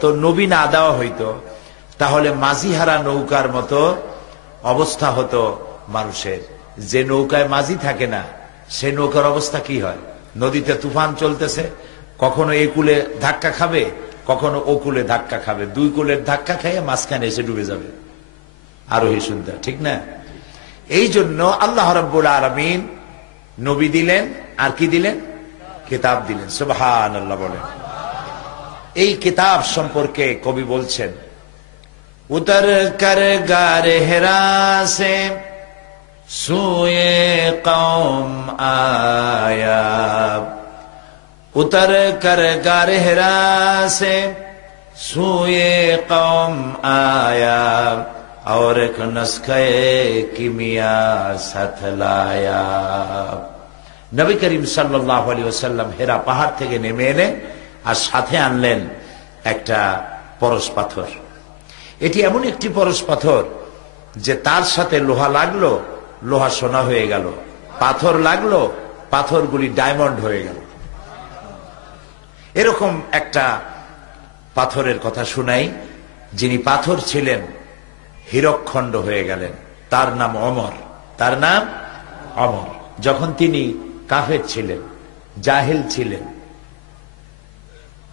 মতো নবী না দেওয়া হইতো, তাহলে মাঝিহারা নৌকার মতো অবস্থা হতো মানুষের। যে নৌকায় মাঝি থাকে না, সে নৌকার অবস্থা কি হয়? নদীতে তুফান চলতেছে, কখনো এই কূলে ধাক্কা খাবে, কখনো ও কূলে ধাক্কা খাবে, দুই কূলের ধাক্কা খেয়ে মাঝখানে এসে ডুবে যাবে আরোহী সুন্দর, ঠিক না? এই জন্য আল্লাহ রাব্বুল আলামিন নবী দিলেন, আর কি দিলেন? কিতাব দিলেন। সুবহানাল্লাহ বলেন। এই কিতাব সম্পর্কে কবি বলছেন, উতর কর গারে হেরা সে সুয়ে কওম আয়া, উতর কর গারে হেরা সে সুয়ে কওম আয়া, और एक नुस्खे किमिया साथ लाया। নবী করিম সাল্লাল্লাহু আলাইহি ওয়াসাল্লাম হেরা পাহাড় থেকে নেমে এলেন আর সাথে আনলেন একটা পরশ পাথর। এটি এমন একটি পরশ পাথর যে তার সাথে লোহা লাগলো, লোহা সোনা হয়ে গেল, পাথর লাগলো, পাথরগুলি ডায়মন্ড হয়ে গেল। এরকম একটা পাথরের কথা শুনাই, যিনি পাথর ছিলেন হীরকখণ্ড হয়ে গেলেন। তার নাম ওমর। তার নাম ওমর। যখন তিনি কাফের ছিলেন, জাহিল ছিলেন,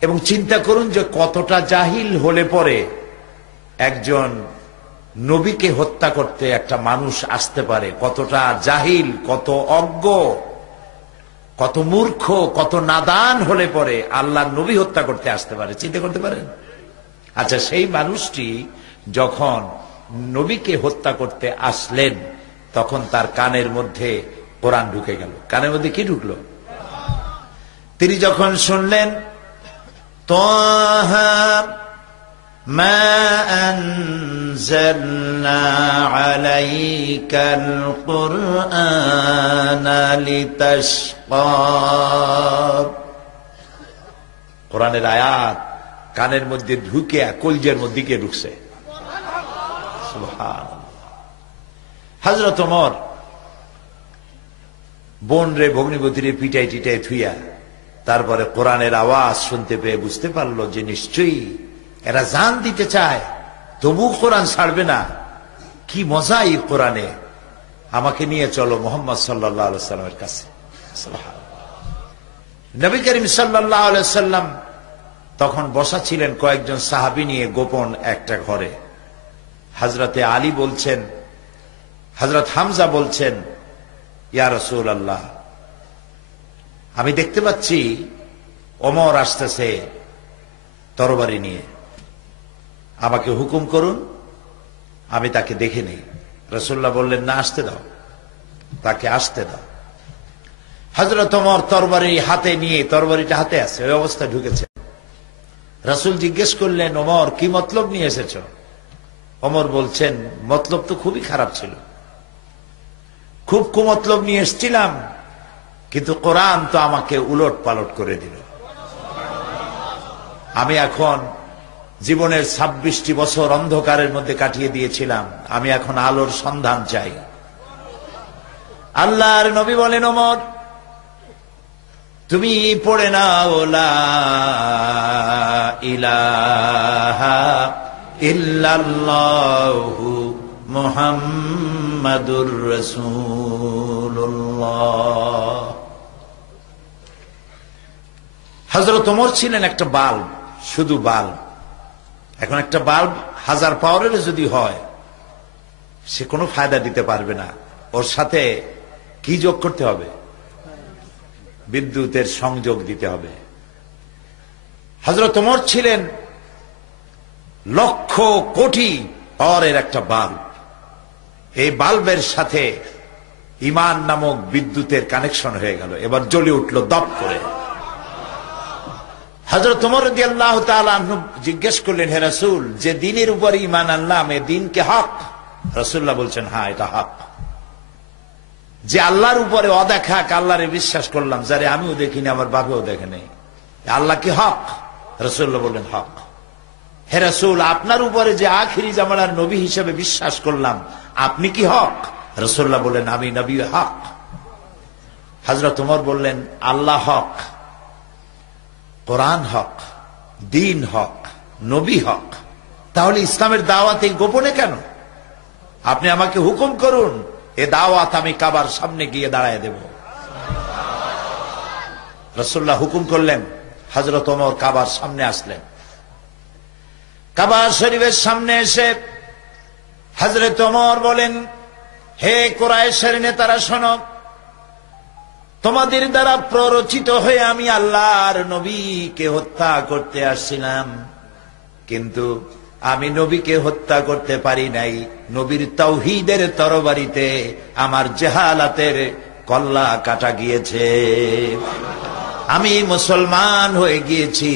এবং চিন্তা করুন যে কতটা জাহিল হলে পরে একজন নবীকে হত্যা করতে একটা মানুষ আসতে পারে, কতটা জাহিল, কত অজ্ঞ, কত মূর্খ, কত নাদান হলে পরে আল্লাহর নবী হত্যা করতে আসতে পারে, চিন্তা করতে পারেন? আচ্ছা, সেই মানুষটি যখন নবীকে হত্যা করতে আসলেন, তখন তার কানের মধ্যে কোরআন ঢুকে গেল। কানের মধ্যে কি ঢুকলো? তিনি যখন শুনলেন, তাহা মা আনজালনা আলাইকাল কুরআনা লিতাশকা, কোরআনের আয়াত কানের মধ্যে ঢুকে কলজের মধ্যে গিয়ে ঢুকছে। হযরত ওমর বোন রে ভগ্নিপতি রে পিটাই টিটাই থুইয়া তারপরে কোরআনের আওয়াজ শুনতে পেয়ে বুঝতে পারলো যে নিশ্চয়ই এরা জান দিতে চায়, তবু কোরআন ছাড়বে না। কি মজা এই কোরআনে, আমাকে নিয়ে চলো মুহাম্মদ সাল্লাল্লাহু আলাইহি সাল্লামের কাছে। নবী করিম সাল্লাল্লাহু আলাইহি সাল্লাম তখন বসা ছিলেন কয়েকজন সাহাবী নিয়ে গোপন একটা ঘরে। হযরতে আলী বলছেন, হযরত হামজা বলছেন, ইয়া রাসূলুল্লাহ, আমি দেখতে পাচ্ছি ওমর আসতেছে তরবারি নিয়ে, আমাকে হুকুম করুন, আমি তাকে দেখে নেই। রাসূলুল্লাহ বললেন, না, আসতে দাও, তাকে আসতে দাও। হযরত ওমর তরবারি হাতে নিয়ে, তরবারিটা হাতে আছে, ওই অবস্থায় ঢুকেছে। রাসূল জিজ্ঞেস করলেন, ওমর, কি মতলব নিয়ে এসেছো? ওমর বলছেন, মতলব তো খুবই খারাপ ছিল, খুব কুমতলব নিয়ে এসেছিলাম, কিন্তু কোরআন তো আমাকে উলট পালট করে দিল। আমি এখন জীবনের 26টি বছর অন্ধকারের মধ্যে কাটিয়ে দিয়েছিলাম, আমি এখন আলোর সন্ধান চাই। আল্লাহর নবী বলেন, ওমর, তুমি পড়ে নাও লা ইলাহা ইল্লাল্লাহু মুহাম্মাদুর রাসূলুল্লাহ। হযরত ওমর ছিলেন একটা বাল্ব, শুধু বাল্ব। এখন একটা বাল্ব 1000 পাওয়ারের যদি হয়, সে কোনো ফায়দা দিতে পারবে না। ওর সাথে কি যোগ করতে হবে? বিদ্যুতের সংযোগ দিতে হবে। হযরত ওমর ছিলেন লক্ষ কোটি পাওয়ারের একটা বাল্ব। এই বাল্বের সাথে ঈমান নামক বিদ্যুতের কানেকশন হয়ে গেল, এবার জ্বলে উঠলো দপ করে। হযরত ওমর রাদিয়াল্লাহু তাআলা আনহু জিজ্ঞেস করলেন, হে রাসূল, যে দ্বীনের উপর ঈমান আনলাম, এই দ্বীন কি হক? রাসূলুল্লাহ বলছেন, হ্যাঁ, এটা হক। যে আল্লাহর উপরে অদেখা আল্লাহরে বিশ্বাস করলাম, যারে আমিও দেখিনি, আমার বাপেও দেখে নেই, আল্লাহ কি হক? রাসূলুল্লাহ বললেন, হক। হে রাসূল, আপনার উপরে যে আখিরি জামানার নবী হিসেবে বিশ্বাস করলাম, আপনি কি হক? রাসূলুল্লাহ বললেন, আমি নবী হক। হযরত ওমর বললেন, আল্লাহ হক, কোরআন হক, দ্বীন হক, নবী হক, তাহলে ইসলামের দাওয়াত এই গোপনে কেন? আপনি আমাকে হুকুম করুন, এ দাওয়াত আমি কাবার সামনে গিয়ে দাঁড়ায় দেব। রাসূলুল্লাহ হুকুম করলেন, হযরত ওমর কাবার সামনে আসলেন। কাবা শরীফের সামনে এসে হযরত ওমর বলেন, হে কুরাইশের নেতারা শোনো, তোমাদের দ্বারা প্ররোচিত হয়ে আমি আল্লাহর নবীকে হত্যা করতে আসছিলাম, কিন্তু আমি নবীকে হত্যা করতে পারি নাই। নবীর তাওহীদের তরবারিতে আমার জাহালাতের কল্লা কাটা গিয়েছে, আমি মুসলমান হয়ে গিয়েছি।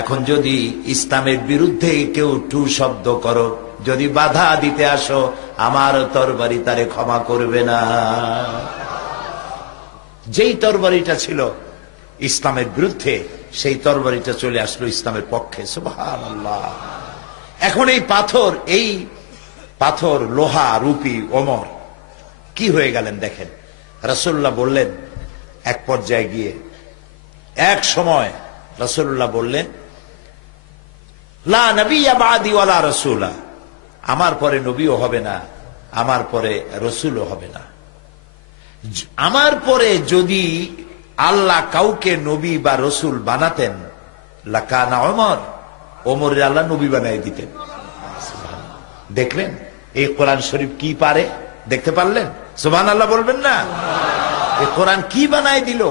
এখন যদি ইসলামের বিরুদ্ধে কেউ টু শব্দ করো, যদি বাধা দিতে আসো, আমার তরবারি তারে ক্ষমা করবে না। যেই তরবারিটা ছিল ইসলামের বিরুদ্ধে, সেই তরবারিটা চলে আসলো ইসলামের পক্ষে। সুবহানাল্লাহ। এখন এই পাথর লোহা রূপী ওমর কি হয়ে গেলেন দেখেন। রাসূলুল্লাহ বললেন, এক পর্যায়ে গিয়ে এক সময় রাসূলুল্লাহ বললেন, লা নবিয়্যা বা'দি ওয়ালা রাসূলা, আমার পরে নবীও হবে না, আমার পরে রাসূলও হবে না। আমার পরে যদি আল্লাহ কাউকে নবী বা রসুল বানাতেন, লাকানা ওমর, ওমরের আল্লাহ নবী বানাই দিতেন। দেখলেন এই কোরআন শরীফ কি পারে, দেখতে পারলেন? সুবহানাল্লাহ বলবেন না? এই কোরআন কি বানাই দিল?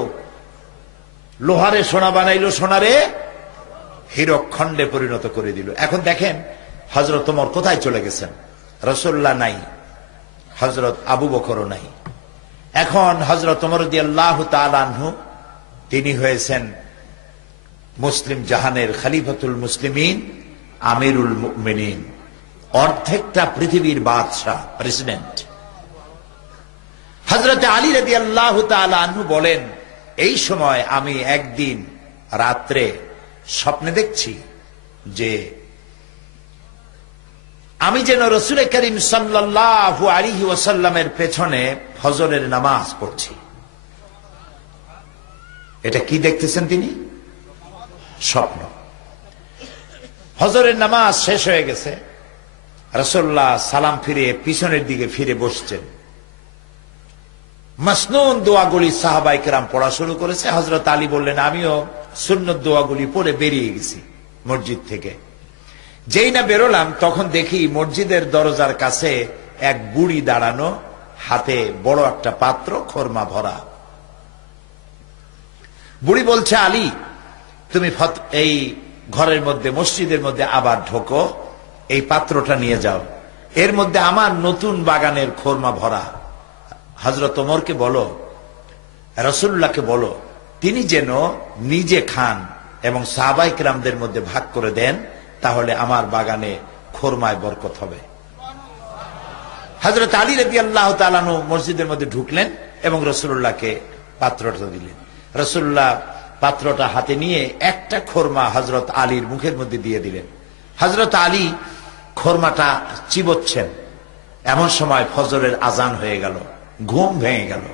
লোহারে সোনা বানাইলো, সোনারে হীরক খণ্ডে পরিণত করে দিল। এখন দেখেন হযরত ওমর কোথায় চলে গেছেন? রাসূলুল্লাহ নাই, হযরত আবু বকরও নাই। এখন হযরত ওমর রাদিয়াল্লাহু তাআলা আনহু তিনি হয়েছেন মুসলিম জাহানের খলিফাতুল মুসলিমিন, আমিরুল মুমিনিন, অর্ধেকটা পৃথিবীর বাদশাহ, প্রেসিডেন্ট। হযরত আলী রাদিয়াল্লাহু তাআলা আনহু বলেন, এই সময় আমি একদিন রাত্রে স্বপ্নে দেখছি যে আমি যেন রাসূল করিম সাল্লাল্লাহু আলাইহি ওয়াসাল্লামের পেছনে ফজরের নামাজ পড়ছি। এটা কি দেখতেছেন তিনি? স্বপ্ন। ফজরের নামাজ শেষ হয়ে গেছে, রাসূলুল্লাহ সালাম ফিরে পিছনের দিকে ফিরে বসছেন। মাসনুন দোয়াগুলি সাহাবায়ে কেরাম পড়া শুরু করেছে। হযরত আলী বললেন, আমিও সুন্নত দোয়াগুলি পড়ে বেরিয়ে গেছি মসজিদ থেকে। যেই না বেরোলাম, তখন দেখি মসজিদের দরজার কাছে এক বুড়ি দাঁড়ানো, হাতে বড় একটা পাত্র খোরমা ভরা। বুড়ি বলছে, আলী তুমি এই ঘরের মধ্যে, মসজিদের মধ্যে আবার ঢোকো, এই পাত্রটা নিয়ে যাও, এর মধ্যে আমার নতুন বাগানের খোরমা ভরা। হযরত ওমরকে বলো, রাসূলুল্লাহকে বলো, তিনি যেন নিজে খান এবং সাহাবায়ে কেরামদের মধ্যে ভাগ করে দেন, তাহলে আমার বাগানে খোরমায় বরকত হবে। হযরত আলী রাদিয়াল্লাহু তাআলা আনহু মসজিদের মধ্যে ঢুকলেন এবং রাসূলুল্লাহকে পাত্রটা দিলেন। রাসূলুল্লাহ পাত্রটা হাতে নিয়ে একটা খোরমা হযরত আলীর মুখের মধ্যে দিয়ে দিলেন। হযরত আলী খোরমাটা চিবোচ্ছেন, এমন সময় ফজরের আজান হয়ে গেল, ঘুম ভেঙে গেল।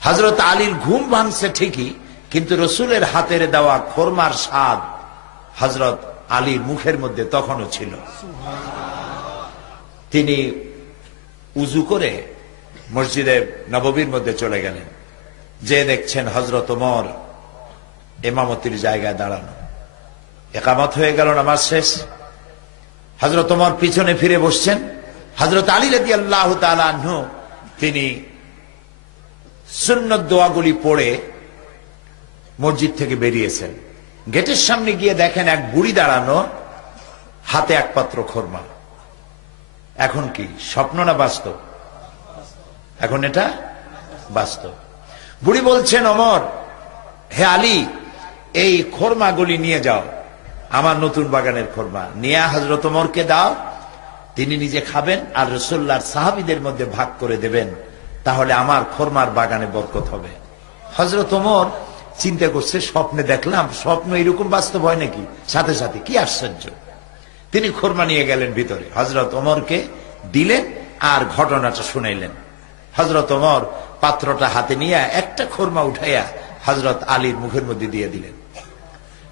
হযরত আলীর ঘুম ভাঙছে ঠিকই, কিন্তু রাসূলের হাতের দেওয়া খোরমার স্বাদ হযরত আলীর মুখের মধ্যে তখনও ছিল। তিনি উজু করে মসজিদে নববীর মধ্যে চলে গেলেন, যে দেখছেন হযরত ওমর ইমামতির জায়গায় দাঁড়ানো। ইকামত হয়ে গেল, নামাজ শেষ। হযরত ওমর পিছনে ফিরে বসছেন। হযরত আলী রাদিয়াল্লাহু তাআলা আনহু তিনি সুন্নত দোয়াগুলি পড়ে মসজিদ থেকে বেরিয়েছেন। গেটের সামনে গিয়ে দেখেন এক বুড়ি দাঁড়ানো, হাতে এক পাত্র খোরমা। এখন কি স্বপ্ন না বাস্তব? এখন এটা বাস্তব। বুড়ি বলছেন, ওমর, হে আলী, এই খোরমাগুলি নিয়ে যাও, আমার নতুন বাগানের খোরমা নিয়ে হযরত ওমরকে দাও, তিনি নিজে খাবেন আর রাসূলুল্লাহর সাহাবীদের মধ্যে ভাগ করে দেবেন, তাহলে আমার খোরমার বাগানে বরকত হবে। হযরত ওমর চিন্তা করছে, স্বপ্নে দেখলাম, স্বপ্ন এরকম বাস্তব হয় নাকি? সাথে সাথে কি আশ্চর্য। তিনি খোরমা নিয়ে গেলেন ভিতরে, হযরত ওমরকে দিলেন আর ঘটনাটা শুনাইলেন। হযরত ওমর পাত্রটা হাতে নিয়ে একটা খোরমা উঠাইয়া হযরত আলীর মুখের মধ্যে দিয়ে দিলেন।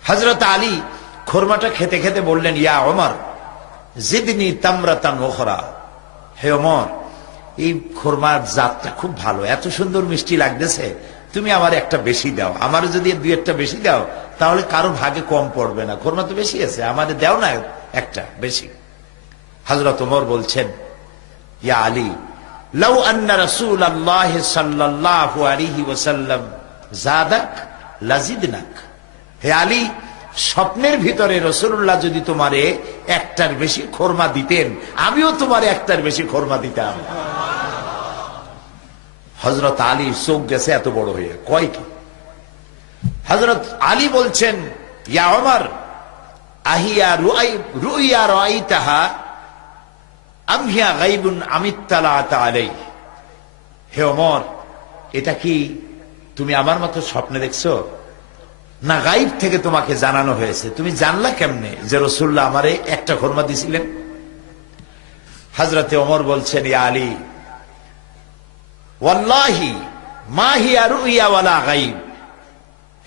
হযরত আলী খোরমাটা খেতে খেতে বললেন, ইয়া ওমর জিদনি তামরাতান উখরা, হে ওমর এই খোরমার জাতটা খুব ভালো, এত সুন্দর মিষ্টি লাগতেছে, তুমি আমার একটা বেশি দাও। আমার যদি দুই একটা বেশি দাও তাহলে কারো ভাগে কম পড়বে না, খোরমা তো বেশি আছে, আমাদের দাও না একটা বেশি। হযরত ওমর বলছেন, ইয়া আলী লাউ আন্না রাসূলুল্লাহ সাল্লাল্লাহু আলাইহি ওয়াসাল্লাম যাদাক লাজিদনাক। হে আলী, স্বপ্নের ভিতরে রাসূলুল্লাহ যদি তোমারে একটার বেশি খোরমা দিতেন, আমিও তোমারে একটার বেশি খোরমা দিতাম। হযরত আলী চোখ গেছে এত বড় হয়ে, কয় কি? হযরত আলী বলছেন, ইয়া ওমর আহিয়া রুইয়া রাআইতাহা আম হিয়া গায়বুন আমিত্তালাতা আলাইহি। হে ওমর, এটা কি তুমি আমার মতো স্বপ্নে দেখছো, না গায়ব থেকে তোমাকে জানানো হয়েছে? তুমি জানলা কেমনে যে রাসূলুল্লাহ আমারে একটা খোরমা দিছিলেন? হযরতে ওমর বলছেন, ইয়া আলী ওয়াল্লাহি মা হিয়া রুইয়া ওয়ালা গায়ব।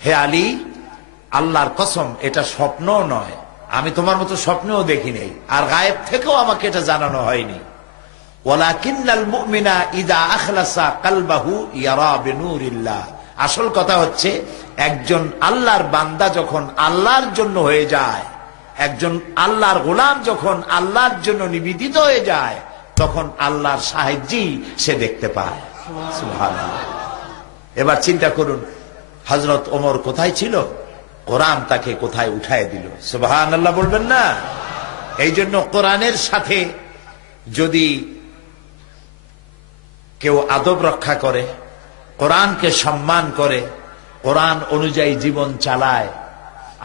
হে আলী, আল্লাহর কসম, এটা স্বপ্ন নয়, আমি তোমার মতো স্বপ্নেও দেখি নাই, আর গায়েব থেকেও আমাকে এটা জানানো হয়নি। ওয়ালাকিন্নাল মুমিনা ইযা আখলাসা কলবাহু ইয়ারা বিনুরিল্লাহ। আসল কথা হচ্ছে, একজন আল্লাহর বান্দা যখন আল্লাহর জন্য হয়ে যায়, একজন আল্লাহর গোলাম যখন আল্লাহর জন্য নিবেদিত হয়ে যায়, তখন আল্লাহর সাহায্যই সে দেখতে পায়। সুবহানাল্লাহ। এবার চিন্তা করুন, হযরত ওমর কোথায় ছিল, কোরআন তাকে কোথায় উঠায় দিল। সুবহানাল্লাহ বলবেন না? এই জন্য কোরআনের সাথে যদি কেউ আদব রক্ষা করে, কোরআনকে সম্মান করে, কোরআন অনুযায়ী জীবন চালায়,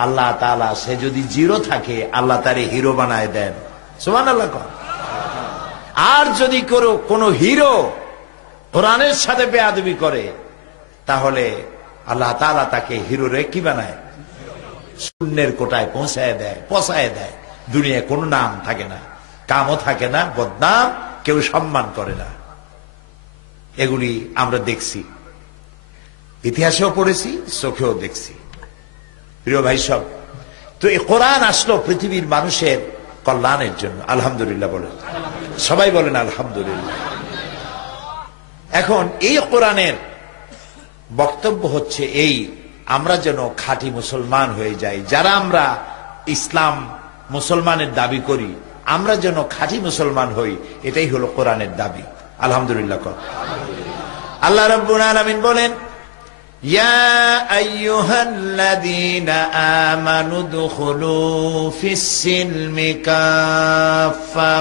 আল্লাহ তাআলা সে যদি জিরো থাকে আল্লাহ তারে হিরো বানায় দেন। সুবহানাল্লাহ। আর যদি কোনো হিরো কোরআনের সাথে বেয়াদবি করে, তাহলে আল্লাহ তাআলা তাকে হিরোরে কি বানায়? শূন্যের কোটায় পৌঁছায় দেয়, পচায় দেয়। দুনিয়ায় কোনো নাম থাকে না, কামও থাকে না, বদনাম, কেউ সম্মান করে না। এগুলি আমরা দেখছি, ইতিহাসেও পড়েছি, চোখেও দেখছি। প্রিয় ভাই সব, তো এই কোরআন আসলো পৃথিবীর মানুষের কল্যাণের জন্য। আলহামদুলিল্লাহ বলেন, সবাই বলেন আলহামদুলিল্লাহ। এখন এই কোরআনের বক্তব্য হচ্ছে এই, আমরা যেন খাঁটি মুসলমান হয়ে যাই। যারা আমরা ইসলাম মুসলমানের দাবি করি, আমরা যেন খাঁটি মুসলমান হই, এটাই হলো কোরআনের দাবি। আলহামদুলিল্লাহ। আল্লাহ রাব্বুল আলামিন বলেন, ইয়া আইয়ুহাল্লাযীনা আমানু দুখুলু ফিস-সিলমি কাফা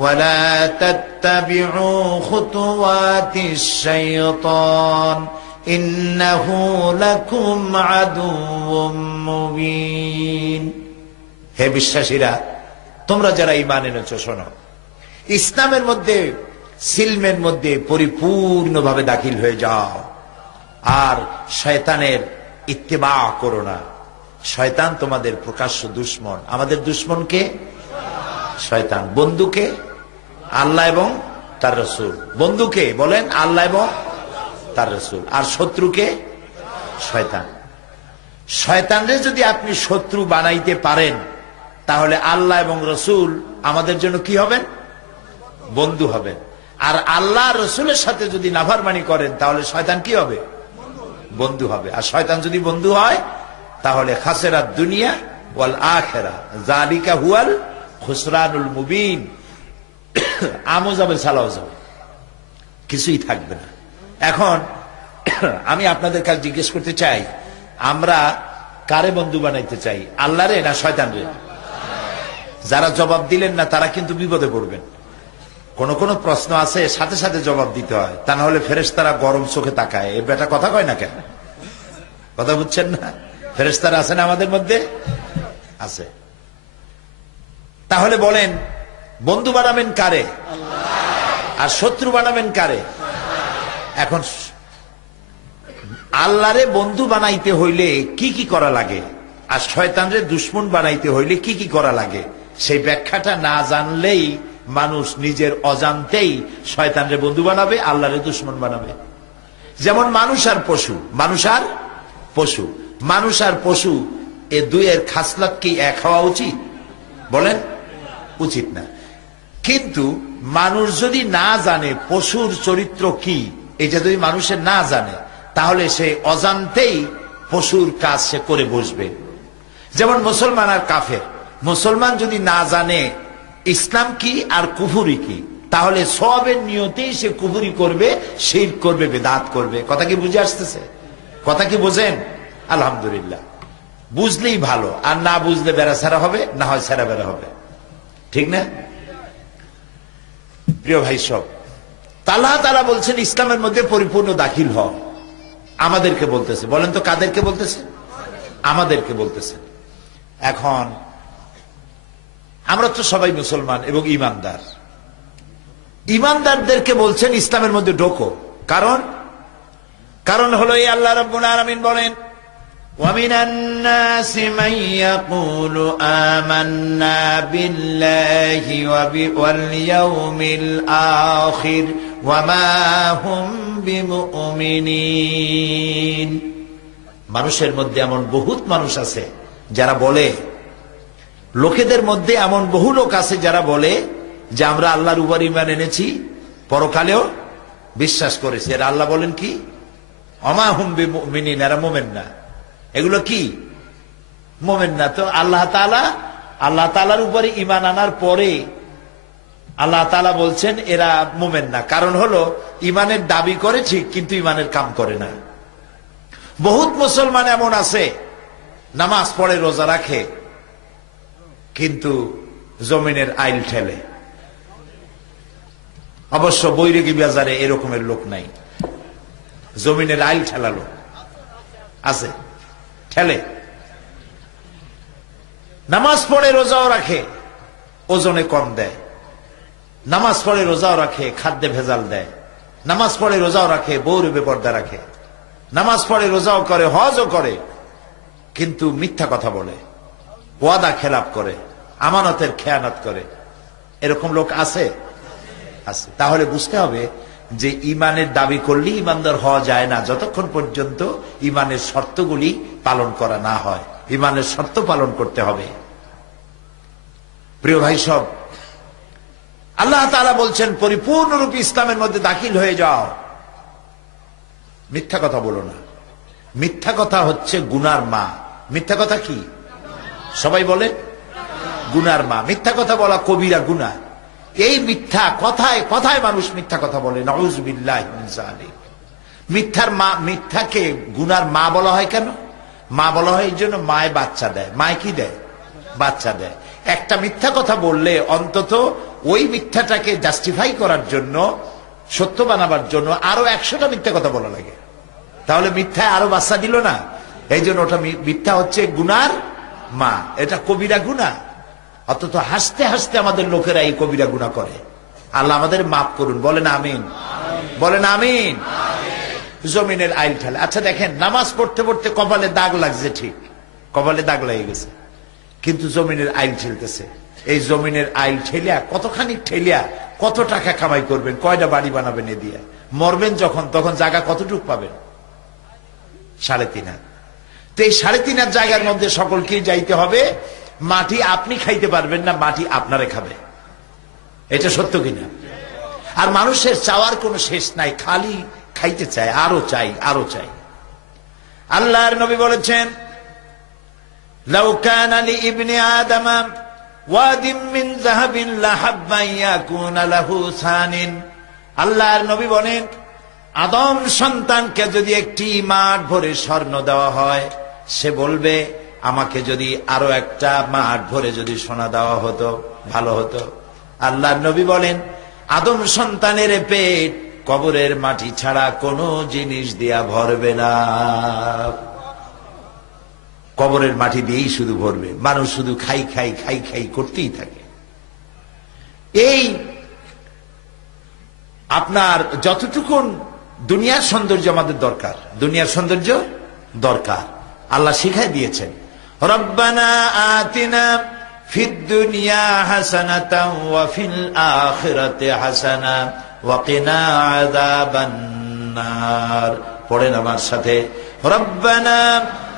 ওয়া লা তাত্তাবি'উ খুতুওয়াতিশ শাইতান ইন্নাহু লাকুম আদুউম মুবিন। হে বিশ্বাসীরা, তোমরা যারা ঈমান এনেছো, শোনো, ইসলামের মধ্যে, সিলমের মধ্যে পরিপূর্ণভাবে দাখিল হয়ে যাও, আর শয়তানের ইত্তেবা করো না। শয়তান তোমাদের প্রকাশ্য দুশমন। আমাদের দুশমনকে শয়তান, বন্ধুকে আল্লাহ এবং তার রাসূল। বন্ধুকে বলেন আল্লাহ এবং তার রাসূল, আর শত্রুকে শয়তান। শয়তানরে যদি আপনি শত্রু বানাইতে পারেন, তাহলে আল্লাহ এবং রাসূল আমাদের জন্য কি হবেন? বন্ধু হবেন। আর আল্লাহ রাসূলের সাথে যদি নাফরমানি করেন, তাহলে শয়তান কি হবে? বন্ধু হবে। আর শয়তান যদি বন্ধু হয়, তাহলে খাসিরাত দুনিয়া ওয়াল আখিরা, যালিকা হুয়াল খুসরানুল মুবিন। আমও যাবে, সালাও যাবে, কিছুই থাকবে না। এখন আমি আপনাদের কাছে জিজ্ঞেস করতে চাই, আমরা কারে বন্ধু বানাইতে চাই, আল্লাহরে না শয়তানরে? যারা জবাব দিলেন না তারা কিন্তু বিপদে পড়বেন। কোন কোন প্রশ্ন আছে সাথে সাথে জবাব দিতে হয়, তা না হলে ফেরেশতারা গরম চোখে তাকায়, এ বেটা কথা কয় না কেন? কথা বুঝছেন না? ফেরেশতারা আছে না আমাদের মধ্যে? আছে। তাহলে বলেন, বন্ধু বানাবেন কারে আর শত্রু বানাবেন কারে? এখন আল্লাহরে বন্ধু বানাইতে হইলে কি কি করা লাগে, আর শয়তানরে দুশমন বানাইতে হইলে কি কি করা লাগে, সেই ব্যাখ্যাটা না জানলেই মানুষ নিজের অজান্তেই শয়তানরে বন্ধু বানাবে, আল্লাহরে দুশমন বানাবে। যেমন মানুষ আর পশু, মানুষ আর পশু, মানুষ আর পশু এ দুইয়ের খাসলত কি এক হওয়া উচিত? বলেন, উচিত না। কিন্তু মানুষ যদি না জানে পশুর চরিত্র কি, এটা যদি মানুষের না জানে, তাহলে সে অজান্তেই পশুর কাজ সে করে বসবে। যেমন মুসলমান আর কাফের, মুসলমান যদি না জানে ইসলাম কি আর কুফরি কি, তাহলে সওয়াবের নিয়তেই সে কুফরি করবে, শিরক করবে, বিদআত করবে। কথা কি বুঝে আসতেছে? কথা কি বোঝেন? আলহামদুলিল্লাহ, বুঝলেই ভালো, আর না বুঝলে বেড়া ছাড়া হবে, না হয় ছাড়া বেড়া হবে, ঠিক না? প্রিয় ভাই সব, আল্লাহ তাআলা বলছেন ইসলামের মধ্যে পরিপূর্ণ দাখিল হও। আমাদেরকে বলতেছে, বলেন তো কাদেরকে বলতেছে? আমাদেরকে বলতেছে। এখন আমরা তো সবাই মুসলমান এবং ইমানদার, ইমানদারদেরকে বলছেন ইসলামের মধ্যে ঢোকো। কারণ হলো এই আল্লাহ রাব্বুল আলামিন বলেন, وَمِنَ النَّاسِ مَن يَقُولُ آمَنَّا بِاللَّهِ وَالْيَوْمِ الْآخِرِ وَمَا هُمْ بِمُؤْمِنِينَ। মানুষের মধ্যে এমন বহুত মানুষ আছে যারা বলে, লোকেদের মধ্যে এমন বহু লোক আছে যারা বলে যে আমরা আল্লাহর উপর ঈমান এনেছি, পরকালেও বিশ্বাস করেছি। এরা আল্লাহ বলেন কি? ওমা হুম বিমুমিনিন, এরা মুমিন না। এগুলো কি? মুমিন না। তো আল্লাহ তাআলার উপরে ঈমান আনার পরে আল্লাহ তাআলা বলছেন এরা মুমিন না। কারণ হলো ঈমানের দাবি করে ঠিক, কিন্তু ঈমানের কাম করে না। বহুত মুসলমান এমন আছে নামাজ পড়ে, রোজা রাখে, কিন্তু জমিনের আইল ঠেলে। অবশ্য বৈরাগী বাজারে এরকমের লোক নাই, জমিনের আইল ঠেলালো আছে, ঠেলে। নামাজ পড়ে রোজাও রাখে, ওজনে কম দেয়। নামাজ পড়ে রোজাও রাখে, খাদ্যে ভেজাল দেয়। নামাজ পড়ে রোজাও রাখে, বউর বেপর্দা রাখে। নামাজ পড়ে রোজাও করে, হজও করে, কিন্তু মিথ্যা কথা বলে, ওয়াদা খেলাপ করে, আমানতের খেয়ানত করে। এরকম লোক আছে? আছে। তাহলে বুঝতে হবে যে ঈমানের দাবি করলে ঈমানদার হওয়া যায় না, যতক্ষণ পর্যন্ত ঈমানের শর্তগুলি পালন করা না হয়। ঈমানের শর্ত পালন করতে হবে। প্রিয় ভাই সব, আল্লাহ তাআলা বলছেন পরিপূর্ণরূপে ইসলামের মধ্যে দাখিল হয়ে যাও। মিথ্যা কথা বলো না। মিথ্যা কথা হচ্ছে গুনার মা। মিথ্যা কথা কি? সবাই বলে গুনার মা। মিথ্যা কথা বলা কবিরা গুনাহ। এই মিথ্যা কথায় কথায় মানুষ মিথ্যা কথা বলে, নাউযুবিল্লাহি মিন যালিক। মিথ্যার মা, মিথ্যাকে গুনার মা বলা হয় কেন? মা বলা হয় এই জন্য, মায় বাচ্চা দেয়। মায় কি দেয়? বাচ্চা দেয়। একটা মিথ্যা কথা বললে অন্তত ওই মিথ্যাটাকে জাস্টিফাই করার জন্য, সত্য বানাবার জন্য আরো 100টা মিথ্যা কথা বলা লাগে। তাহলে মিথ্যায় আরো বাচ্চা দিল না? এই জন্য ওটা মিথ্যা হচ্ছে গুনার মা। এটা কবিরা গুনাহ। অথচ হাসতে হাসতে আমাদের লোকেরা এই কবিরা গুনাহ করে। আল্লাহ আমাদের মাফ করুন, বলেন আমিন। বলেন আমিন। জমিনের আইল ঠেলে। আচ্ছা দেখেন, নামাজ পড়তে পড়তে কপালে দাগ লাগছে, ঠিক, কপালে দাগ লেগে গেছে, কিন্তু জমিনের আইল ঠেলতেছে। এই জমিনের আইল ঠেলিয়া, কতখানি ঠেলিয়া কত টাকা কামাই করবেন, কয়টা বাড়ি বানাবেন এ দিয়া? মরবেন যখন, তখন জায়গা কতটুক পাবেন? 3.5 তো এই 3.5 জায়গার মধ্যে সকলকেই যাইতে হবে। মাটি আপনি খাইতে পারবেন না, মাটি আপনারে খাবে। এটা সত্য কিনা? আর মানুষের চাওয়ার কোনো শেষ নাই, খালি খাইতে চায়, আরো চাই, আরো চাই। আল্লাহর নবী বলেছেন, লাউ কানা লি ইবনি আদম ওয়াদিম মিন যাহাবিন লাহাব্বা ইয়াকুনা লাহু সানিন। আল্লাহর নবী বলেন, আদম সন্তানকে যদি একটি মাঠ ভরে স্বর্ণ দেওয়া হয়, সে বলবে আমাকে যদি আরো একটা মাঠ ভরে যদি সোনা দেওয়া হতো ভালো হতো। আল্লাহর নবী বলেন, আদম সন্তানের পেট কবরের মাটি ছাড়া কোনো জিনিস দিয়া ভরবে না। কবরের মাটি দিয়েই শুধু ভরবে। মানুষ শুধু খাই খাই খাই খাই করতেই থাকে। এই আপনার যতটুকুন দুনিয়ার সৌন্দর্য আমাদের দরকার, দুনিয়ার সৌন্দর্য দরকার, আল্লাহ শিখাই দিয়েছেন। রব্বানা আতিনা ফিদ দুনিয়া হাসানাতাও ওয়া ফিল আখিরাতি হাসানা ওয়া কিনা আযাবান নার। পড়েন আমার সাথে, রব্বানা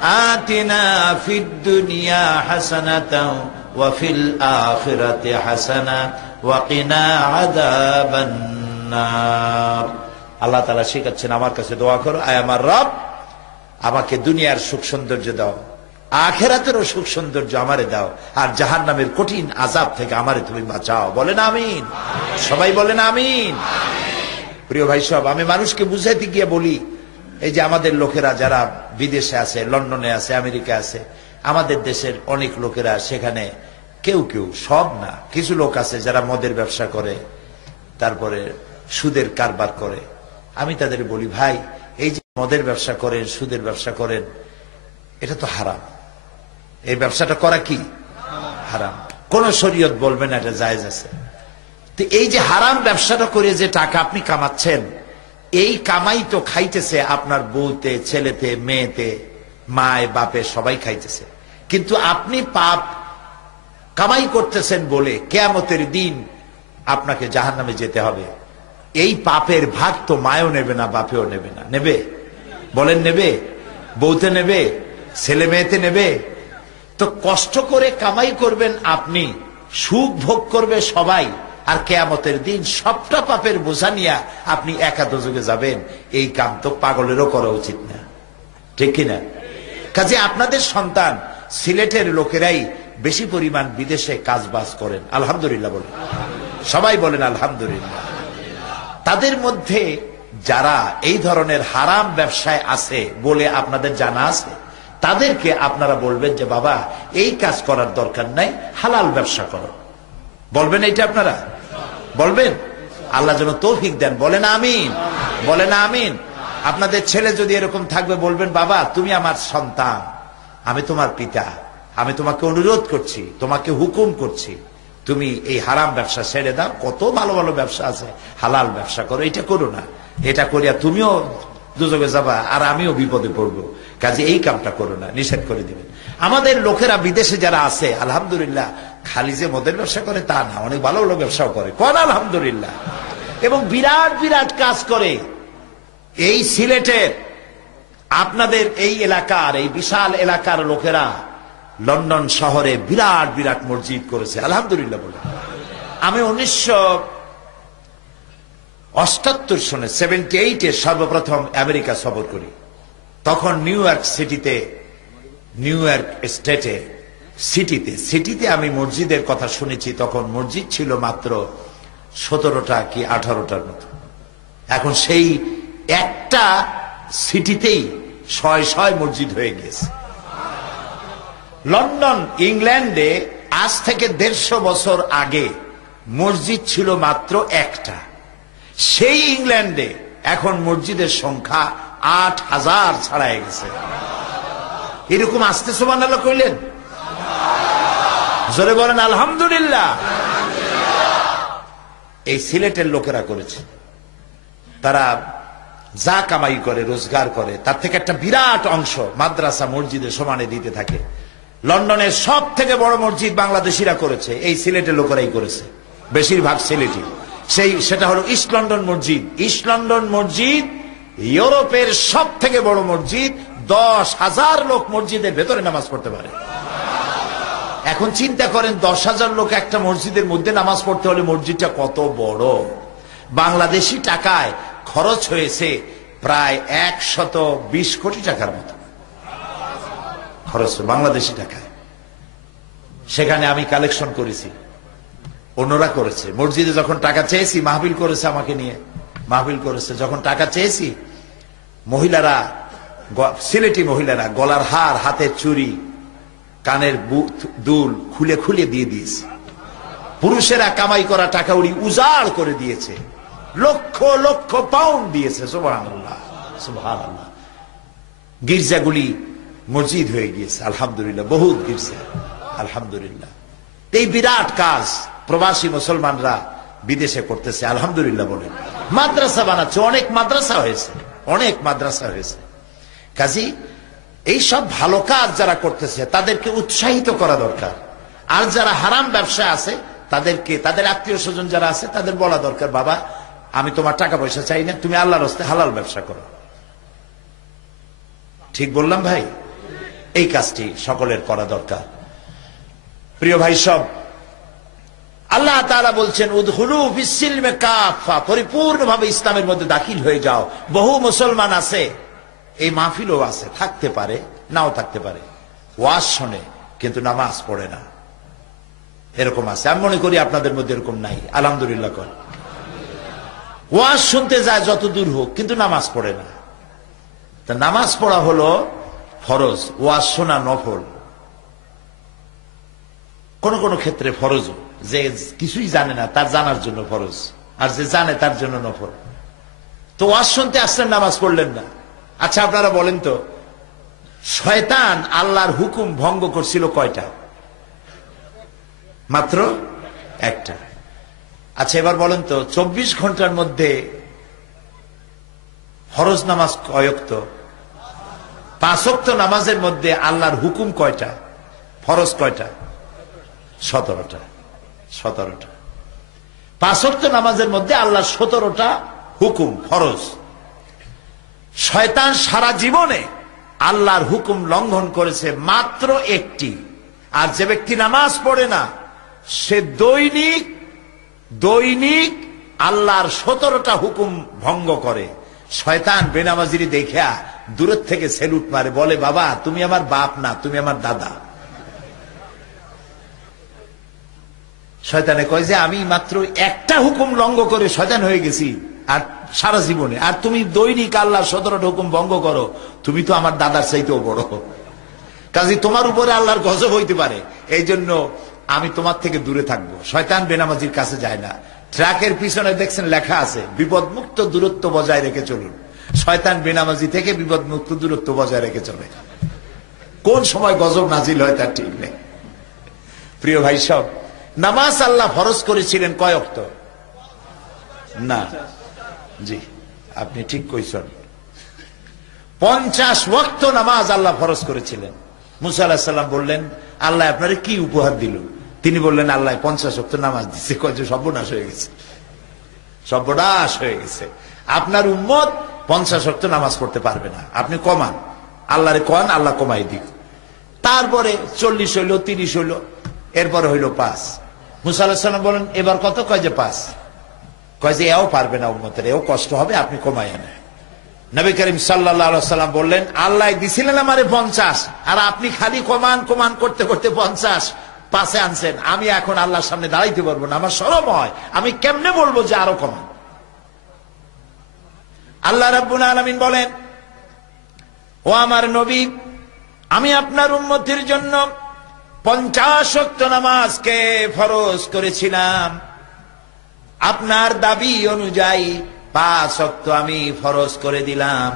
আতিনা ফিদ দুনিয়া হাসানাতাও ওয়া ফিল আখিরাতি হাসানা ওয়া কিনা আযাবান নার। আল্লাহ তাআলা শিখাচ্ছেন আমার কাছে দোয়া করো, আয় আমার রব আমাকে দুনিয়ার সুখ সৌন্দর্য দাও, আখিরাতেরও সুখ সৌন্দর্য আমারে দাও, আর জাহান্নামের কঠিন আযাব থেকে আমারে তুমি বাঁচাও। বলেন আমিন, সবাই বলেন আমিন। প্রিয় ভাই সব, আমি মানুষকে বুঝাইতে গিয়ে বলি, এই যে আমাদের লোকেরা যারা বিদেশে আছে, লন্ডনে আছে, আমেরিকা আছে, আমাদের দেশের অনেক লোকেরা সেখানে কেউ কেউ, সব না, কিছু লোক আছে যারা মদের ব্যবসা করে, তারপরে সুদের কারবার করে। আমি তাদের বলি, ভাই এই যে মদের ব্যবসা করেন, সুদের ব্যবসা করেন, এটা তো হারাম। এই ব্যবসাটা করা কি হারাম, কোন শরীয়ত বলবে না এটা জায়েজ আছে। তো এই যে হারাম ব্যবসাটা করে যে টাকা আপনি কামাচ্ছেন, এই কামাই তো খাইতেছে আপনার বউতে, ছেলেতে, মেয়েতে, মায়, বাপে, সবাই খাইতেছে। কিন্তু আপনি পাপ কামাই করতেছেন বলে কিয়ামতের দিন আপনাকে জাহান্নামে যেতে হবে। এই পাপের ভাগ তো মায়ও নেবে না, বাপেও নেবে না। নেবে? বলেন নেবে? বউতে নেবে? ছেলে মেয়েতে নেবে? তো কষ্ট করে কামাই করবেন আপনি, সুখ ভোগ করবে সবাই, আর কিয়ামতের দিন সবটা পাপের বোঝা নিয়ে আপনি একা দোজখে যাবেন। এই কাম তো পাগলেরও করা উচিত না, ঠিক কিনা? কাজে আপনাদের সন্তান সিলেটের লোকেরাই বেশি পরিমাণ বিদেশে কাজ বাজ করেন, আলহামদুলিল্লাহ বলেন, সবাই বলেন আলহামদুলিল্লাহ। তাদের মধ্যে যারা এই ধরনের হারাম ব্যবসায় আছে বলে আপনাদের জানা আছে, তাদেরকে আপনারা বলবেন যে বাবা এই কাজ করার দরকার নাই, হালাল ব্যবসা করো। বলবেন এইটা আপনারা? বলবেন? আল্লাহ যেন তৌফিক দেন, বলেন আমিন, বলেন আমিন। আপনাদের ছেলে যদি এরকম থাকবে, বলবেন বাবা তুমি আমার সন্তান, আমি তোমার পিতা, আমি তোমাকে অনুরোধ করছি, তোমাকে হুকুম করছি, তুমি এই হারাম ব্যবসা ছেড়ে দাও, কত ভালো ভালো ব্যবসা আছে, হালাল ব্যবসা করো, এটা করো না। এটা করিয়া তুমিও দুজকে যাবা আর আমিও বিপদে পড়বো, কাজে এই কামটা করো না, নিষেধ করে দিবেন। আমাদের লোকেরা বিদেশে যারা আছে আলহামদুলিল্লাহ, খালি যে মদের ব্যবসা করে তা না, অনেক ভালো ভালো ব্যবসাও করে, কোন আলহামদুলিল্লাহ, এবং বিরাট বিরাট কাজ করে। এই সিলেটের আপনাদের এই এলাকার, এই বিশাল এলাকার লোকেরা লন্ডন শহরে বিরাট বিরাট মসজিদ করেছে, আলহামদুলিল্লাহ বলে। আমি 1978 সনে 78-এ সর্বপ্রথম আমেরিকা সফর করি। তখন নিউ ইয়র্ক সিটিতে, নিউ ইয়র্ক স্টেটে, সিটিতে আমি মসজিদের কথা শুনেছি। তখন মসজিদ ছিল মাত্র 17টা কি 18টার মতো। এখন সেই একটা সিটিতেই 6 মসজিদ হয়ে গেছে। লন্ডন ইংল্যান্ডে আজ থেকে 150 বছর আগে মসজিদ ছিল মাত্র একটা। সেই ইংল্যান্ডে এখন মসজিদের সংখ্যা 8000 ছাড়াই গেছে। এরকম আসতে সুবহানাল্লাহ কইলেন, জোরে বলেন আলহামদুলিল্লাহ। এই সিলেটের লোকেরা করেছে, তারা যা কামাই করে, রোজগার করে, তার থেকে একটা বিরাট অংশ মাদ্রাসা মসজিদে সমানে দিতে থাকে। লন্ডনের সব থেকে বড় মসজিদ বাংলাদেশিরা করেছে, এই সিলেটের লোকেরাই করেছে, বেশিরভাগ সিলেটি। সেটা হলো ইস্ট লন্ডন মসজিদ। ইস্ট লন্ডন মসজিদ ইউরোপের সব থেকে বড় মসজিদ। 10,000 লোক মসজিদের ভেতরে নামাজ পড়তে পারে। এখন চিন্তা করেন, 10,000 লোক একটা মসজিদের মধ্যে নামাজ পড়তে হলে মসজিদটা কত বড়। বাংলাদেশি টাকায় খরচ হয়েছে প্রায় 120 কোটি টাকার মতো খরচ বাংলাদেশি টাকায়। সেখানে আমি কালেকশন করেছি, অন্যরা করেছে। মসজিদে যখন টাকা চেয়েছি, মাহফিল করেছে, আমাকে নিয়ে মাহফিল করেছে। যখন টাকা চেয়েছি, মহিলারা, সিলেটি মহিলারা গলার হার, হাতের চুড়ি, কানের দুল খুলে খুলে দিয়ে দিয়েছে। পুরুষেরা কামাই করা টাকা উড়ি উজাড় করে দিয়েছে, লক্ষ লক্ষ পাউন্ড দিয়েছে। সুবহানাল্লাহ, সুবহানাল্লাহ। গির্জাগুলি মসজিদ হয়ে গিয়েছে, আলহামদুলিল্লাহ, বহুত গির্জা, আলহামদুলিল্লাহ। এই বিরাট কাজ প্রবাসী মুসলমানরা বিদেশে করতেছে, আলহামদুলিল্লাহ বলেন। মাদ্রাসা বানাচ্ছে, অনেক মাদ্রাসা হয়েছে, অনেক মাদ্রাসা হয়েছে। কাজী এই সব ভালো কাজ যারা করতেছে তাদেরকে উৎসাহিত করা দরকার। আর যারা হারাম ব্যবসায় আছে তাদেরকে, তাদের আত্মীয় স্বজন যারা আছে তাদের বলা দরকার, বাবা আমি তোমার টাকা পয়সা চাই না, তুমি আল্লাহর রাস্তায় হালাল ব্যবসা করো। ঠিক বললাম ভাই? এই কাজটি সকলের করা দরকার। প্রিয় ভাই সব, আল্লাহ তাআলা বলছেন উদখুলু ফিস-সিলমি কাফা, পরিপূর্ণভাবে ইসলামের মধ্যে দাখিল হয়ে যাও। বহু মুসলমান আছে, এই মাহফিলও আছে, থাকতে পারে নাও থাকতে পারে, ওয়াজ শোনে কিন্তু নামাজ পড়ে না, এরকম আছে। আমি মনে করি আপনাদের মধ্যে এরকম নাই, আলহামদুলিল্লাহ কর। ওয়াজ শুনতে যায় যত দূর হোক, কিন্তু নামাজ পড়ে না। তা নামাজ পড়া হলো ফরজ, ওয়াজ শোনা নফল। কোন কোন ক্ষেত্রে ফরজ, যে কিছুই জানে না তার জানার জন্য ফরজ, আর যে জানে তার জন্য নফল। তো ওয়াজ শুনতে আসলেন, নামাজ পড়লেন না। আচ্ছা আপনারা বলেন তো, শয়তান আল্লাহর হুকুম ভঙ্গ করছিল কয়টা? মাত্র একটা। আচ্ছা এবার বলেন তো, 24 ঘন্টার মধ্যে ফরজ নামাজ কয় ওয়াক্ত? 5 ওয়াক্ত নামাজের মধ্যে আল্লাহর হুকুম কয়টা? ফরজ কয়টা? 17টা। 17টা। 5 ওয়াক্ত নামাজের মধ্যে আল্লাহর 17টা হুকুম ফরজ। শয়তান সারা জীবনে আল্লাহর হুকুম লঙ্ঘন করেছে মাত্র একটি। আর যে ব্যক্তি নামাজ পড়ে না, সে দৈনিক দৈনিক আল্লাহর 17টা হুকুম ভঙ্গ করে। শয়তান বেনামাজিরি দেখা দূরের থেকে সেলুট মারে, বলে বাবা তুমি আমার বাপ না, তুমি আমার দাদা। শয়তানে কয় যে আমি মাত্র একটা হুকুম লঙ্ঘন করে শয়তান হয়ে গেছি আর সারা জীবনে, আর তুমি দৈনিক আল্লাহর 17টা হুকুম ভঙ্গ করো, তুমি তো আমার দাদার চাইতেও বড়, কাজে তোমার উপরে আল্লাহর গজব হইতে পারে, এই জন্য আমি তোমার থেকে দূরে থাকবো। শয়তান বেনামাজির কাছে যায় না। ট্রাকের পিছনে দেখছেন লেখা আছে বিপদমুক্ত দূরত্ব বজায় রেখে চলুন। শয়তান বেনামাজি থেকে বিপদমুক্ত দূরত্ব বজায় রেখে চলে। কোন সময় গজব নাজিল হয় তার ঠিক নেই। প্রিয় ভাই সব, নামাজ আল্লাহ ফরজ করেছিলেন কয় ওয়াক্ত? না, জি আপনি ঠিক কইছেন, 50 ওয়াক্ত নামাজ আল্লাহ ফরজ করেছিলেন। মুসা আলাইহিস সালাম বললেন আল্লাহ আপনারে কি উপহার দিল? তিনি বললেন আল্লাহ 50 ওয়াক্ত নামাজ দিচ্ছে। কয় যে সর্বনাশ হয়ে গেছে, সর্বনাশ হয়ে গেছে। আপনার উম্মত 50 ওয়াক্ত নামাজ পড়তে পারবে না, আপনি কমান, আল্লাহরে কন, আল্লাহ কমাই দিক। তারপরে 40 হইল, 30 হইল, এরপরে হইল 5। মুসা আলাইহিস সালাম বলেন এবার কত? কয় যে 5। কয় যে এও পারবে না উম্মতের, এও কষ্ট হবে, আপনি কমাই আনেন। নবী করিম সাল্লাল্লাহু আলাইহি ওয়াসাল্লাম বললেন আল্লাহ দিছিলেন আমারে 50, আর আপনি খালি কমান কমান করতে করতে 50 পাশে আনছেন। আমি এখন আল্লাহর সামনে দাঁড়াইতে পারবো না, আমার শরম হয়, আমি কেমনে বলবো যে আরো কমান? আল্লাহ রাব্বুল আলামিন বলেন ও আমার নবী, আমি আপনার উম্মতের জন্য 50 ওয়াক্ত নামাজকে ফরজ করেছিলাম। আপনার দাবি অনুযায়ী 5 ওয়াক্ত আমি ফরজ করে দিলাম,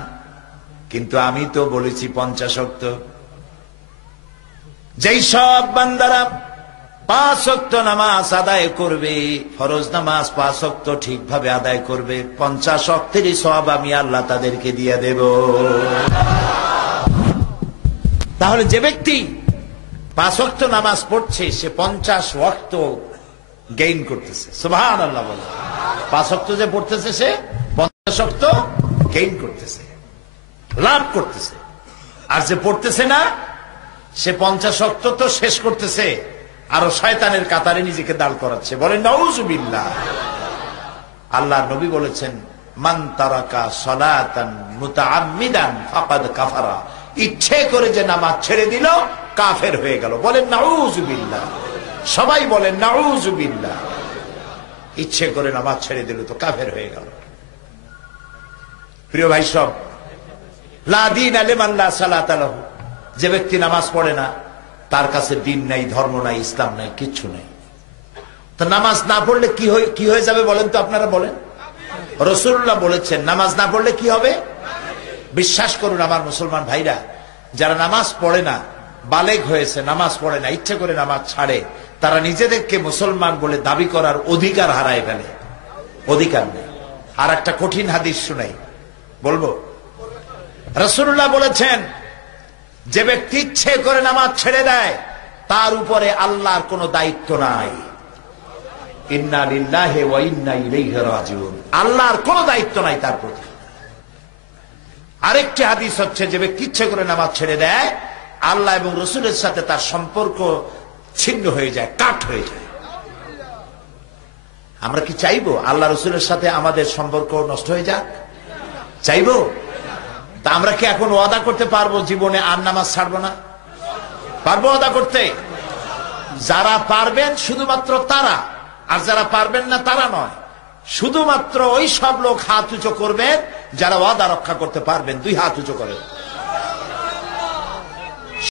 কিন্তু আমি তো বলেছি 50 ওয়াক্ত। যেই সব বান্দারা 5 ওয়াক্ত নামাজ আদায় করবে, ফরজ নামাজ 5 ওয়াক্ত ঠিকভাবে আদায় করবে, 50 ওয়াক্তেরই সওয়াব আমি আল্লাহ তাদেরকে দিয়ে দেব। তাহলে যে ব্যক্তি 5 ওয়াক্ত নামাজ পড়ছে, সে 50 ওয়াক্ত গেইন করতেছে। সুবহানাল্লাহ বলে। 5 ওয়াক্ত যে পড়তেছে, সে 50 ওয়াক্ত গেইন করতেছে, লাভ করতেছে। আর যে পড়তেছে না, সে 50 ওয়াক্ত তো শেষ করতেছে, আরো শয়তানের কাতারে নিজেকে দাঁড় করাচ্ছে। বলেন নাউযুবিল্লাহ। আল্লাহর নবী বলেছেন মান তারাকা সালাতান মুতাআম্মিদান ফাকাদ কাফারা, ইচ্ছে করে যে নামাজ ছেড়ে দিল কাফের হয়ে গেল। বলেন নাউযুবিল্লাহ। সবাই বলেন নাউযুবিল্লাহ। ইচ্ছে করে নামাজ ছেড়ে দিল তো কাফের হয়ে গেল। প্রিয় ভাই সব, লা দীনা লিমান লা সালাতা লাহু, যে ব্যক্তি নামাজ পড়ে না তার কাছে দিন নাই, ধর্ম নাই, ইসলাম নাই, কিচ্ছু নাই। তো নামাজ না পড়লে কি হয়ে যাবে বলেন তো? আপনারা বলেন। রাসূলুল্লাহ বলেছেন নামাজ না পড়লে কি হবে? বিশ্বাস করুন আমার মুসলমান ভাইরা, যারা নামাজ পড়ে না, বালেগ হয়েছে, নামাজ পড়ে না, ইচ্ছে করে নামাজ ছাড়ে, তারা নিজেদেরকে মুসলমান বলে দাবি করার অধিকার হারায় ফেলে। অধিকার নেই। আর একটা কঠিন হাদিস শুনাই, বলবো। রাসূলুল্লাহ বলেছেন যে ব্যক্তি ইচ্ছে করে নামাজ ছেড়ে দেয়, তার উপরে আল্লাহর কোনো দায়িত্ব নাই। ইন্না লিল্লাহি ওয়া ইন্না ইলাইহি রাজিউন। আল্লাহর কোনো দায়িত্ব নাই তার প্রতি। আরেকটি হাদিস হচ্ছে যে ব্যক্তি ইচ্ছে করে নামাজ ছেড়ে দেয়, আল্লাহ এবং রসুলের সাথে তার সম্পর্ক ছিন্ন হয়ে যায়, কাট হয়ে যায়। আমরা কি চাইবো আল্লাহ রসুলের সাথে আমাদের সম্পর্ক নষ্ট হয়ে যাক? চাইবো? তা আমরা কি এখন ওয়াদা করতে পারবো জীবনে আর নামাজ ছাড়বো না? পারবো ওয়াদা করতে? যারা পারবেন শুধুমাত্র তারা, আর যারা পারবেন না তারা নয়। শুধুমাত্র ওই সব লোক হাত উঁচু করবেন যারা ওয়াদা রক্ষা করতে পারবেন। দুই হাত উঁচু করেন।